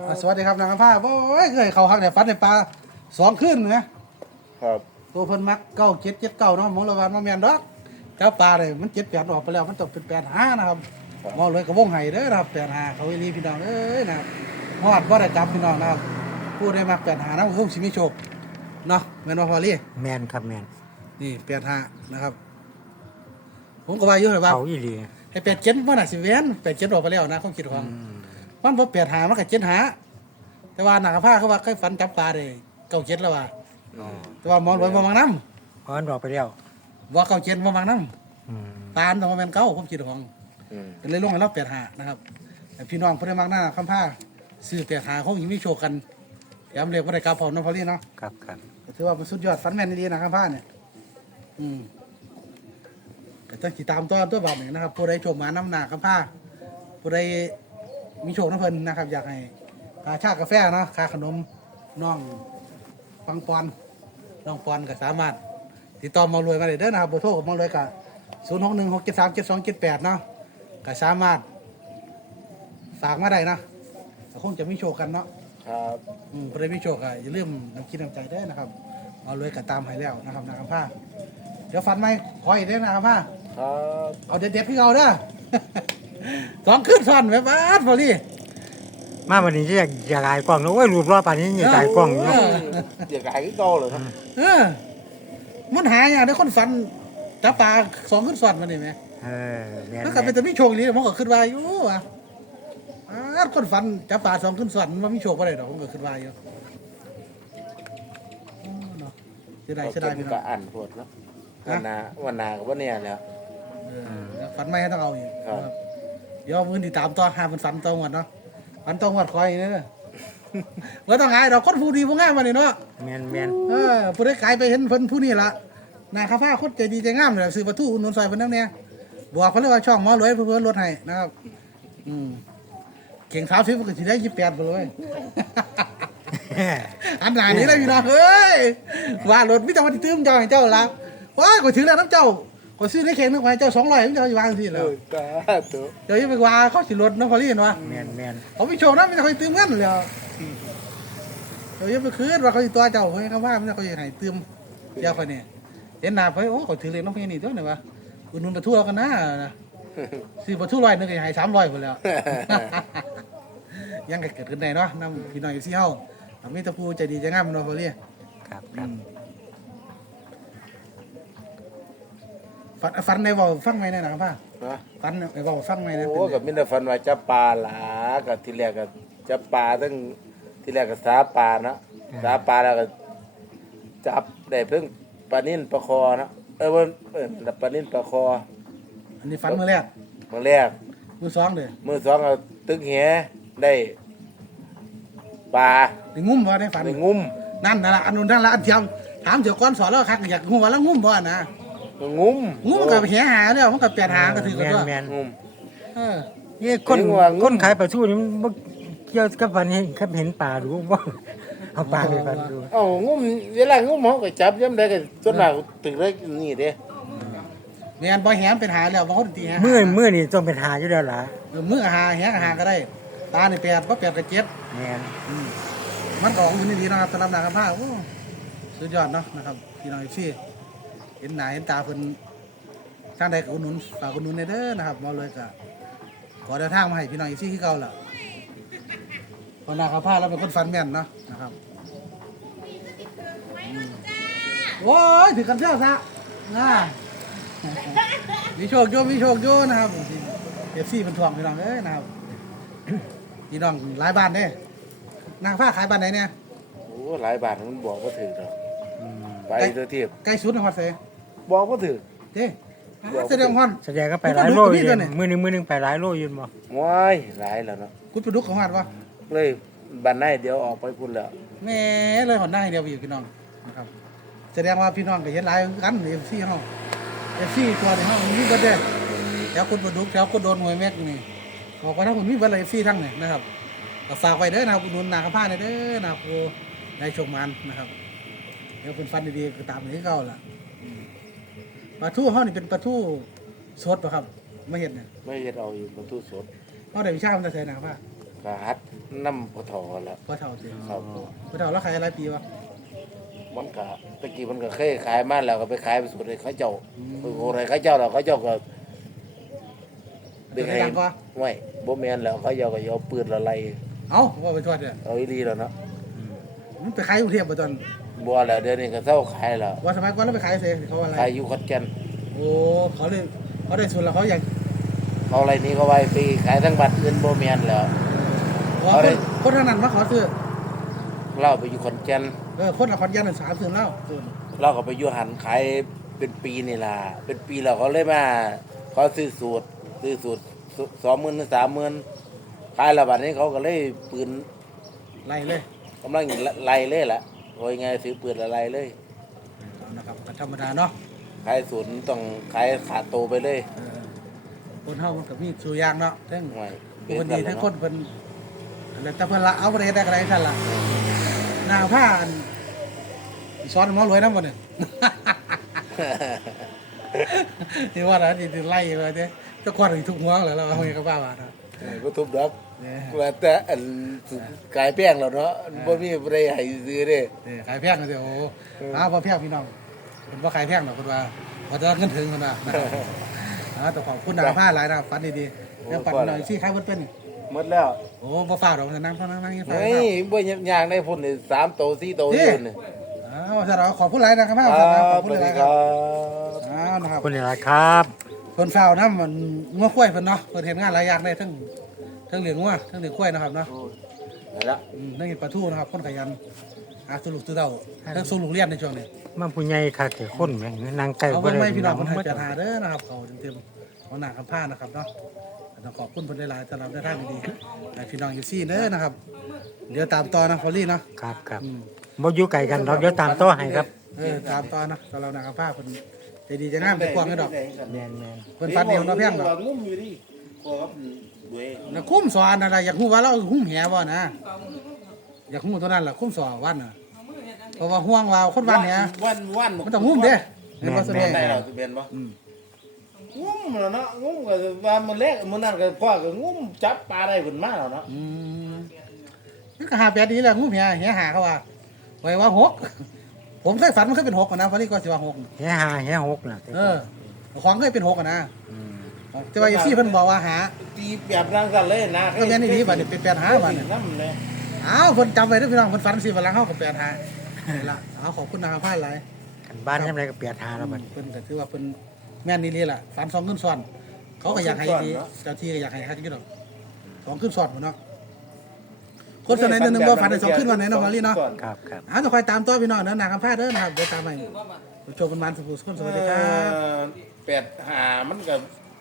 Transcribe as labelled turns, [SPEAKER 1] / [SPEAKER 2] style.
[SPEAKER 1] สวัสดีครับนางผ้าโอ้ยเคยเขาหักแต่ฟันในปลา2คืนนะครับตัวเพิ่นมัก9779เนาะหมองละวันมาแม่นดอกเจ้าปลาเลยมัน78ออกไปแล้วมันตกเป็น85นะครับมองเลยก็วงไห้เด้อนะครับ85เขาอีหลีพี่น้องเอ้ยนะครับฮอดบ่ได้จับพี่น้องนะครับผู้ได้มัก85นะคงสิมีโชคเนาะแม่นบ่พอลี่
[SPEAKER 2] แมนครับแมน
[SPEAKER 1] นี่85นะครับผมก็ว่าอยู่ให้ว่า
[SPEAKER 2] เขาอีหลี
[SPEAKER 1] ให้87บ่น่าสิแม่น87ออกไปแล้วนะความคิดของมันบ่85มันก็75แต่ว่าหนังผ้าเขาว่าเคยฝันจับปลาได้97แล้วว่าแต่ว่ามองรวยบ่มังนำ
[SPEAKER 2] พอนบอกไปแล้ว
[SPEAKER 1] บ่97บ่มังนำ
[SPEAKER 2] อืม
[SPEAKER 1] ตาลต้องมาแม่นเก่าผมคิดของก็เลยลงให้เรา85นะครับแต่พี่น้องเพิ่นได้มักหน้าคำผ้าซื้อ85คงสิมีโชคกันย้ำเรียกบ่ได้กลับพร้อมเนาะพอลี่เนาะ
[SPEAKER 2] ครับครับ
[SPEAKER 1] ก็ถือว่ามันสุดยอดฝันแม่นดีนะคำผ้าเนี่ยก็ต้องติดตามตัวบาดนี่นะครับผู้ใดโชคมาน้ำหน้าคำผ้าผู้ใดมีโชคนำเพิ่นนะครับ อยากให้ค่าชากาแฟเนาะค่าขนมน้องปังปอนน้องปอนก็สามารถติดต่อมารวยมาได้เด้อนะครับเบอร์โทรของมารวยก็0616737278เนาะก็สามารถฝากมาได้นะก็คงจะมีโชคกันเนาะ
[SPEAKER 3] ครับ
[SPEAKER 1] ผู้ใดมีโชคก็อย่าลืมน้ำคิดน้ำใจได้อนะครับมารวยก็ตามให้แล้วนะครับนางคำผ้าเดี๋ยวฟันไหมขออีกได้อนะครับผ้า
[SPEAKER 3] ครับ
[SPEAKER 1] เอาเด็ดๆพี่เอาเด้อ 2 คืนซ้อนแบบบ้าพอลี่
[SPEAKER 2] มาวันนี้จะอยากอายกล้องแล้วโอ้ยรูปรอบป่านนี้อยากอายกล้องอยู่
[SPEAKER 3] อย่าขายก็โตเลยครับ
[SPEAKER 1] เออมันหาอย่างได้คนฝันจับปลา2 คืนซ้อนมานี่ไหม
[SPEAKER 2] เออแมน
[SPEAKER 1] มันก็เป็นแต่มีโชคดีมันก็ขึ้นว่าอยู่ว่ะคนฝันจับปลา2 คืนซ้อนมันมีโชคบ่ได้ดอกมันก็ขึ้นว่าอยู่เนาะเสียดายพี่น้
[SPEAKER 3] ก็
[SPEAKER 1] อง
[SPEAKER 3] อ่านโพดเนาะวันนากับวันเนี่ยแล้ว
[SPEAKER 1] ฝันไม่ให้ต้องเอาอีก
[SPEAKER 3] ครับ
[SPEAKER 1] นะครับเดี๋ยวมือติดตามต่อหาเป็นฝันต่อหมดเนาะฝันต่อหมดคอยนี่เด้อว่าต้องหายดอกคนผู้ดีผู้งามมานี่เนาะ
[SPEAKER 2] แมนแมน
[SPEAKER 1] ผู้ได้ขายไปเห็นเพิ่นผู้นี้ละนายข้าฟ้าโคตรใจดีใจงามเลยซื้อประตูอุดหนุนซอยเพิ่นนั่นเนี่ยบอกเขาเลยว่าช่องหมอรวยเพิ่นลดให้นะครับเก่ง30เพิ่นก็สิได้28ไปเลย อันหนานี้เลยพี่น้องเอ้ยว่ารถมิตรวันที่ตื้มเจ้าให้เจ้าละว้ายก็ถือแล้วน้ำเจ้าก็ซื้อในเข่งนึกไว้เจ้า200มิตรอยู่วางสิแล้ว
[SPEAKER 3] ตาตัว
[SPEAKER 1] เดี๋ยวอย่าไปว่าเขาสิรถน้องพอลี่เห็นวะ
[SPEAKER 2] แมนแมน
[SPEAKER 1] เขาไม่โชว์นะมิตรเขาตื้มเงินเลยเดี๋ยวอย่าไปคืนว่าเขาสิตัวเจ้าเฮ้ยเขาว่ามิตรเขาสิให้ตื้มเจ้าคนนี้เห็นหน้าไปโอ้เขาถือเลยน้องพี่นี่ตัวไหนวะอุดหนุนประตูเรากันนะซื้อประตู100นึงก็ให้300ไปแล้ว ยังเกิดขึ้นได้เนาะน้ำพี่น้องอยู่ที่เฮามีแตะพูใจดีใจงามน้องพอลี่
[SPEAKER 2] ครับครับ
[SPEAKER 1] ฟันในเบาฟังไหมในหนังผ้า
[SPEAKER 3] นะ
[SPEAKER 1] ฟันในเบาฟังไหมนะ
[SPEAKER 3] โอ้กับมิตรฟันว่าจับปลาหลากับที่แรกกับจับปลาตั้งที่แรกกับสาปลานะสาปลาแล้วก็จับได้เพิ่งปลานิ่นปลาคอนะว่าปลานิ่นปลาคอ
[SPEAKER 1] อันนี้ฟันมือแรก
[SPEAKER 3] เมื่อแรก
[SPEAKER 1] มือสองเด้อ
[SPEAKER 3] มือสองเอาตึกแหได้ปลา
[SPEAKER 1] ได้งุ้มบ่ได้ฟัน
[SPEAKER 3] ได้งุ้ม
[SPEAKER 1] นั่นละอันนู้นนั่นละอันเทียมถามเจ้าก้อนสอนแล้วคักอยากหัวแล้วงุ้มบ่นะ
[SPEAKER 3] งุ้ม
[SPEAKER 1] งุ้มกับแหหาเนี่ยมันกับแปดหางก็ถือ
[SPEAKER 2] แม
[SPEAKER 1] กัน
[SPEAKER 2] น
[SPEAKER 1] ด้วย
[SPEAKER 2] แมน
[SPEAKER 3] งุ้ม
[SPEAKER 2] นี่คน
[SPEAKER 3] จริงว่ะ
[SPEAKER 2] คนขายปลาทูนี่มันบ่เกี่ยวกับวันนี้ครับเห็นปลาดูบ่เอาปลาไปฟันดู
[SPEAKER 3] เอ้างุ้มเวลางุ้มเขาก็จับย้ำได้ก็ส่วนมากตึกได้นี่เด้
[SPEAKER 1] แม่นบ่แหมเป็นหาแล้วบางคนตีแห
[SPEAKER 2] มือนี่ต้องเป็นหาอยู่แล้วล่ะ
[SPEAKER 1] มือหาแหหาก็ได้ตานี่แปดบ่แปดก็เจ็ด
[SPEAKER 2] แมน
[SPEAKER 1] มันก็ออกอยู่นี่ดีนะครับสำหรับหนังผ้าโอ้สุดยอดเนาะนะครับพี่น้องพี่เห็นหน้าเห็นตาเพิ่นทางใดก็อุดหนุนฝากอุดหนุนในเด้อนะครับมาเลยก็ขอเดินทางมาให้พี่น้องพี่ที่เก่าล่ะคนหน้าผ้าเราเป็นคนฟันแม่นเนาะนะครับโอ้ยถึงกันเที่ยวซะนะมีโชคโยนะครับเอฟซีเป็นทวงพี่น้องเอ้ยนะครับพี่น้องหลายบ้านเด้นางผ้าขายบ้านไหนเนี่ย
[SPEAKER 3] โอ้หลายบาทมันบอกว่าถือหรอกไปตัวเทียบ
[SPEAKER 1] ใกล้สุดนะฮอดเซ่
[SPEAKER 3] บอกว่าถือ
[SPEAKER 1] เด้แสดงฮอด
[SPEAKER 2] แสดงก็ไปหลายโลอยู่มือหนึงไปหลายโลอยู่บ่
[SPEAKER 3] ว้ายหลายแล้วเนาะ
[SPEAKER 1] กุดประดุกของฮอดวะ
[SPEAKER 3] เลยบันไดเดี๋ยวออกไปพุ่นแล้ว
[SPEAKER 1] แม่เลยฮอดได้เดียวอยู่พี่น้องนะครับแสดงว่าพี่น้องก็เห็นหลายกันเอฟซีเฮาเอฟซีตัวนี้เฮามีเบิดเด้แถวกุดประดุกแถวกุดโดนหวยแม็กนี่บอกว่าถ้าคุณมีเบิดเลยเอฟซีทั้งนี่นะครับก็ฝากไว้เด้อนะครับอุดหนุนนาคผ้าเด้อนะครับผู้ได้ชมมันนะครับเดี๋ยวคุณฟันดีๆก็ตามนี้เก่าล่ะปลาทูเฮานี่เป็นปลาทูสดป่ะครับไม่เห็นเนี่ย
[SPEAKER 3] ไม่เห็นเอาอยู่ประตูสด
[SPEAKER 1] เฮาได้วิชามันจะใส่นาคผ้า
[SPEAKER 3] คก็ฮัดน้ำพอถอแล้ว
[SPEAKER 1] พ่อเฒ่าสิ
[SPEAKER 3] ครับ
[SPEAKER 1] พ่อเฒ่าแล้วขายอะไรปีวะ
[SPEAKER 3] มันก็ตะกี้มันก็เคยขายมาแล้วก็ไปขายไปสุดเลยเขาเจ้าโอ้ไรเขาเจ้าเราเขาเจ้าก็
[SPEAKER 1] เป็นไงดังกว่า
[SPEAKER 3] ไม่บ่แม่นแล้วเขาเจ้าก็เอาปืนละไล
[SPEAKER 1] เอ้าว่าไปทอดเนี่ย
[SPEAKER 3] เอาอีหลีแล้วเนาะ
[SPEAKER 1] มันไปขายอยู่กรุงเทพบ่ตอน
[SPEAKER 3] บัวแล้วเดี๋ยวนี้ก็เท่าขายแล้ว
[SPEAKER 1] ว่าสมัยก่อนเราไปขายเสเขาว่าอะไร
[SPEAKER 3] ขายอยู่ขอนแก่น
[SPEAKER 1] โอ้เขาได้ส่วนแล้วเขาอยาก
[SPEAKER 3] เขาอะไรนี้ก็ไว้ฟรีขายทั้งบัตรอื่นบ่แม่นแล้ว
[SPEAKER 1] ว่า
[SPEAKER 3] เขาได้
[SPEAKER 1] คนทางนั้นมาขอซื้อ
[SPEAKER 3] เราไปอยู่ขอนแก่น
[SPEAKER 1] คนละครยันสามซื้อเหล้าส่วน
[SPEAKER 3] เราก็ไปอยู่หันขายเป็นปีนี่ล่ะเป็นปีแล้วเขาเลยมาเขาซื้อสูตร20,000 ถึง 30,000ขายแล้วบัดนี้เขาก็เลยปืน
[SPEAKER 1] ไล่เลย
[SPEAKER 3] กำลังไล่เลยล่ะโอ้ยไงซื้อปืนละไล่เลย
[SPEAKER 1] เอานะครับก็ธรรมดาเนาะ
[SPEAKER 3] ขายศูนย์ต้องขายขาดโตไปเลย
[SPEAKER 1] คนเฮามันก็มีสู่อย่างเนาะทั้ง
[SPEAKER 3] ไม่
[SPEAKER 1] คนดีทั้งคนเพิ่นแล้วแต่เพิ่นละเอาบ่ได้ได้อะไรท่านล่ะหน้าผ้าอันสอนหมอรวยนำบ่เนี่ย ที่ว่าแล้วที่ไล่มาเด้ตะกอนทุกหัวแล้วเราเอาให้กับบ้าว่านะ
[SPEAKER 3] ก็ทุบดอก
[SPEAKER 1] เนี่ย
[SPEAKER 3] ว่าแต่อันขายแป้งแล้วเนาะบ่มีบ่ได้ให้ซื้อเด้
[SPEAKER 1] ขายแพงจังซี่โอ้บ่แพงพี่น้องเพิ่นบ่ขายแพงดอกเพิ่นว่าจะเงินถึงเพิ่นว่านะครับแต่ขอบคุณหน้าผ้าหลายนะฝันดีๆแล้วฝันหน่อยสิขายเพิ่นเป็นนี่
[SPEAKER 3] หมดแล้ว
[SPEAKER 1] โอ้บ่ฟ้าวดอกนั่งนี่ฟ้าว
[SPEAKER 3] เฮ้ยบ่ยากได้พุ่นนี่3โต4โตอยู่นี่
[SPEAKER 1] อ้าวถ้าเราขอบคุณหลายนะครับ ขอบคุณหลายครับอ้าวนะครับ
[SPEAKER 2] คุณอะไรครับ
[SPEAKER 1] เพิ่นฟ้าวน้ำมันงัวควายเพิ่นเนาะเพิ่นเฮ็ดงานหลายอย่างได้ทั้งเลี้ยงงัวทั้งเลี้ยงควายนะครับเนาะ
[SPEAKER 3] นั่นละ
[SPEAKER 1] ทั้งเฮ็ดปลาทูนะครับคนขยันหาสรุปตัวเดาทั้งส่งลูกเรียนในช่วงนี้
[SPEAKER 2] มันผู้ใหญ่คักแต่คนแม่งนางไก่
[SPEAKER 1] เอา
[SPEAKER 2] บ่
[SPEAKER 1] เบิ่ง
[SPEAKER 2] ได้
[SPEAKER 1] ไม่พี่น้องมันให้
[SPEAKER 2] บ่
[SPEAKER 1] จัดหาเด้อนะครับเขาเต็มๆของหน้าคำผ้านะครับเนาะต้องขอบคุณเพิ่นหลายๆสำหรับในทางดีๆให้พี่น้องอยู่ซี่เด้อนะครับเดี๋ยวตามต่อนะฟอลลี่เนาะ
[SPEAKER 2] ครับครับบ่อยู่ไกลกันเราเดี๋ยวตามต่อให้ครับ
[SPEAKER 1] ตามต่อนะสำหรับหน้าคำผ้าเพิ่นใจดีใจงามใจกว้างให้ดอก
[SPEAKER 2] แม่น
[SPEAKER 1] เพิ่นฟันเดียวเนาะเพียงดอก
[SPEAKER 3] งุ้มอยู่ดิพอครับด้วย
[SPEAKER 1] นะคุ้มสอนอะไรอยากฮู้ว่าเราหุ้มแหบ่นะอยากฮู้ตัวนั้นล่ะคุ้มสอนวันน่ะเพราะว่าห่วงว่าคนวันแห
[SPEAKER 3] วัน
[SPEAKER 1] มันต้องหุ้มเด้เห็นบ่แสดง
[SPEAKER 3] ได้แล้วสิเป็นบ่
[SPEAKER 1] อืม
[SPEAKER 3] งุ้มแล้วเนาะงุ้มก็ว่ามันแรกมันนั่นก็พ่อก็งุ้มจับปลาได้เพิ่นมาแล้วเนาะ
[SPEAKER 1] อืมนี่ก็หาแปดดีแหละหุ้มแหหาเขาว่าไว้ว่า6ผมเคยฝันมันเคยเป็น6อะนะเพราะนี่ก็สิว่า6
[SPEAKER 2] แห่หาแห่หกน่ะ
[SPEAKER 1] ของเคยเป็น6อะนะแต่ว่าอีซี่เพิ่นบอกว่าหา
[SPEAKER 3] ตีแบบนั้นกันเลยนะ
[SPEAKER 1] ก็แม่นอีหลีบัดนี้เป็น8หาบัดนี้
[SPEAKER 3] น้ำเลย
[SPEAKER 1] อ้าวเพิ่นจำไว้เด้อพี่น้องเพิ่นฝันสิวันหลังเฮาก็8หาล่ะเอาขอบคุณนะครับพายหลาย
[SPEAKER 2] กันบ้านยามใดก็เปียดหาแล้วบัดนี้
[SPEAKER 1] เพิ่นก็ถือว่าเพิ่นแม่นนี่ล่ะฝัน2ขึ้นซ้อนเขาก็อยากให้ดีเจ้าที่ก็อยากให้คักอยู่ดอก2ขึ้นซ้อนพุ่นเนาะคนสมัยนึงบ่ฝันได้2ขึ้นวันไหนเนาะพอลี่เนาะ
[SPEAKER 2] ครับครับ
[SPEAKER 1] ต้องคอยตามตัวพี่น้องเด้อหน้าคำพาเด้อนะครับเดี๋ยวตามให้โชคกันมันสุขคนสวัสดีครับ
[SPEAKER 3] 8 หามันก็